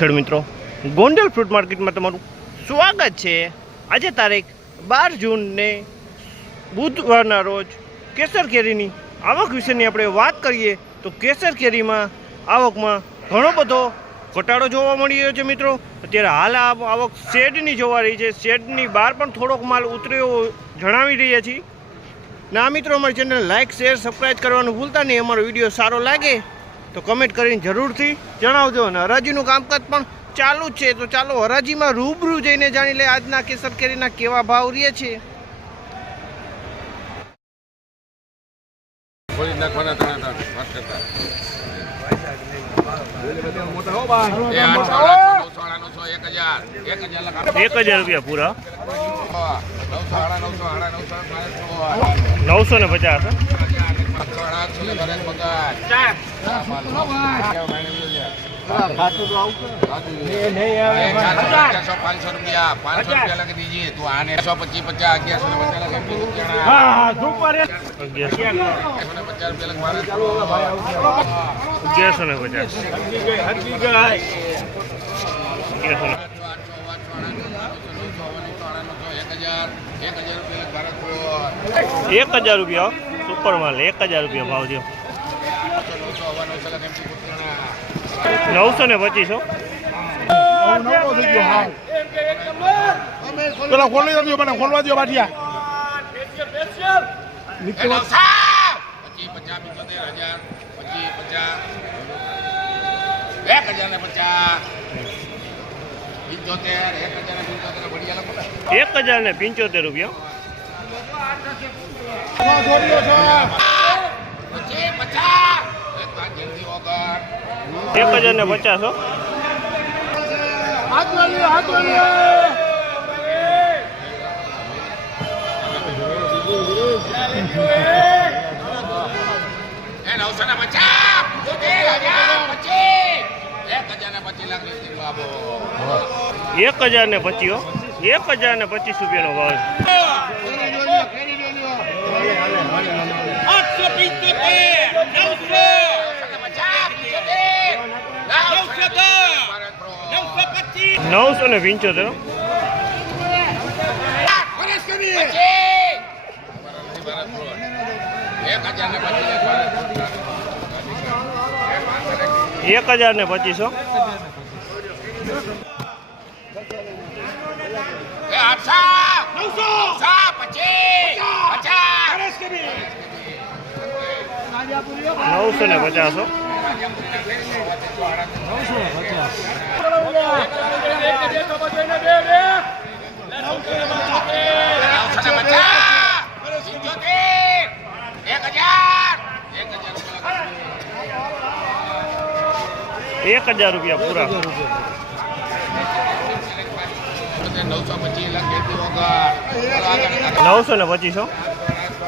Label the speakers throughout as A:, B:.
A: ખેડ મિત્રો, ગોંડલ ફ્રૂટ માર્કેટમાં તમારું સ્વાગત છે. આજે તારીખ બાર જૂનને બુધવારના રોજ કેસર કેરીની આવક વિશેની આપણે વાત કરીએ તો કેસર કેરીમાં આવકમાં ઘણો બધો ઘટાડો જોવા મળી રહ્યો છે મિત્રો. અત્યારે હાલ આ આવક શેડની જોવા રહી છે. શેડની બહાર પણ થોડોક માલ ઉતર્યો જણાવી રહ્યા છીએ. ના મિત્રો, અમારી ચેનલ લાઇક શેર સબસ્ક્રાઈબ કરવાનું ભૂલતા નહીં. અમારો વીડિયો સારો લાગે તો કમેન્ટ કરીને જરૂરથી જણાવજો અને હરાજીનું કામકાજ પણ ચાલુ જ છે. તો ચાલો હરાજીમાં રૂબરૂ જઈને જાણી લે આજના કેસર કેરીના કેવા ભાવ રહે છે.
B: એક હજાર.
A: રૂપિયા પૂરા.
B: નવસો
A: ને પચાસ
B: પાંચસો, રૂપિયા પાંચસો રૂપિયા દીજીએ તું આને પચીસ પચાસ અગિયારસો ને પચાસ રૂપિયા
A: એક હજાર રૂપિયા. સુપર માલ એક હજાર રૂપિયા ભાવ થયો. નવસો ને પચીસો.
C: પેલા ખોલી દો મને ખોલવા દો બાટિયા
B: એક હજાર ને પચાસ. પંચોતેર એક હજાર ને પંચોતેર
A: રૂપિયા.
B: એક
A: હજાર ને પચાસ.
B: એક હજાર ને પચીસ
A: એક હજાર ને પચીસ રૂપિયાનો ભાવ
B: નવસો ને પચાસ, પંચોતેર. નવસો દસ.
A: નવસો ને પંચોતેર
B: એક હજાર ને પચીસ. નવસો, પચીસ. પચાસ.
A: નવસો ને પચાસો.
B: એક હજાર. રૂપિયા
A: પૂરા
B: નવસો
A: ને પચીસો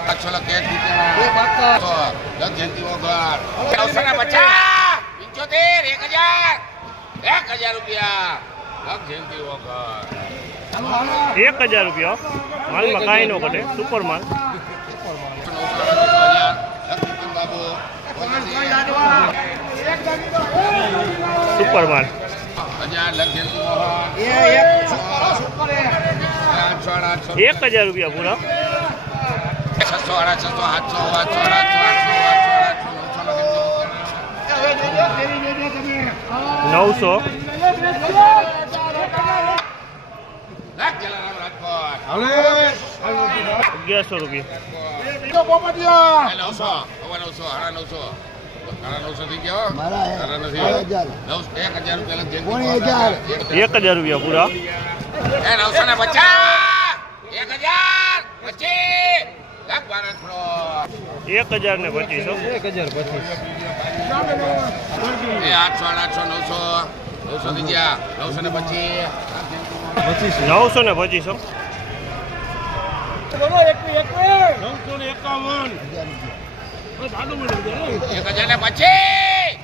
B: પાંચસો લાખ એક રૂપિયા દસ જયંતિ વગર ને પચાસ. પંચોતેર એક હજાર એક હજાર રૂપિયા. લખ જયંતિ વગર
A: એક હજાર રૂપિયા. માલમાં કાંઈ ન ઘટે. સુપર માલ. સુપર માલ. એક હજાર રૂપિયા પૂરા.
B: છસો આડા છસો આઠસો આઠસો આઠસો
A: નવસો. અગિયારસો રૂપિયા.
B: નવસો નવસો સાડા નવસો એક હજાર રૂપિયા
A: એક હજાર પૂરા
B: નવસો ને પચાસ. એક હજાર ને પચીસ
A: એક હજાર પચીસ.
B: આઠસો આઠસો નવસો નવસો થઈ ગયા નવસો ને પચીસ.
A: નવસો ને પચીસો
B: એક હજાર ને પચીસ.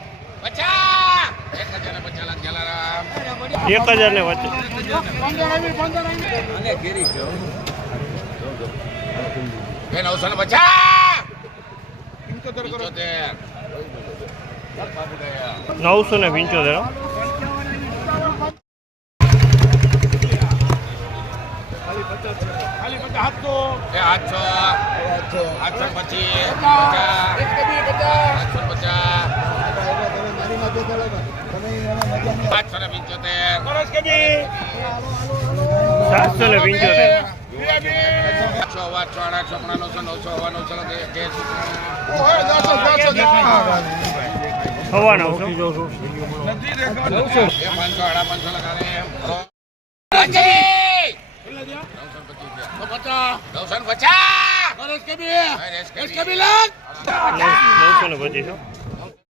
B: પચાસ. એક હજાર ને પચાસ. લાખ જલારામ
A: એક હજાર ને પચીસ
B: બે નવસો ને પચાસ! પંચોતેર
A: નવસો ને પંચોતેર
C: પાંચસો
B: ને પંચોતેર.
A: સાતસો ને પંચોતેર.
B: આઠસો આઠસો આઠસો નવસો નવસો હવા નવસો કે કે
A: હવા નવસો
B: પાંચસો. આડા પાંચસો લગાડે નવસો ને પચીસ નવસો ને પચાસ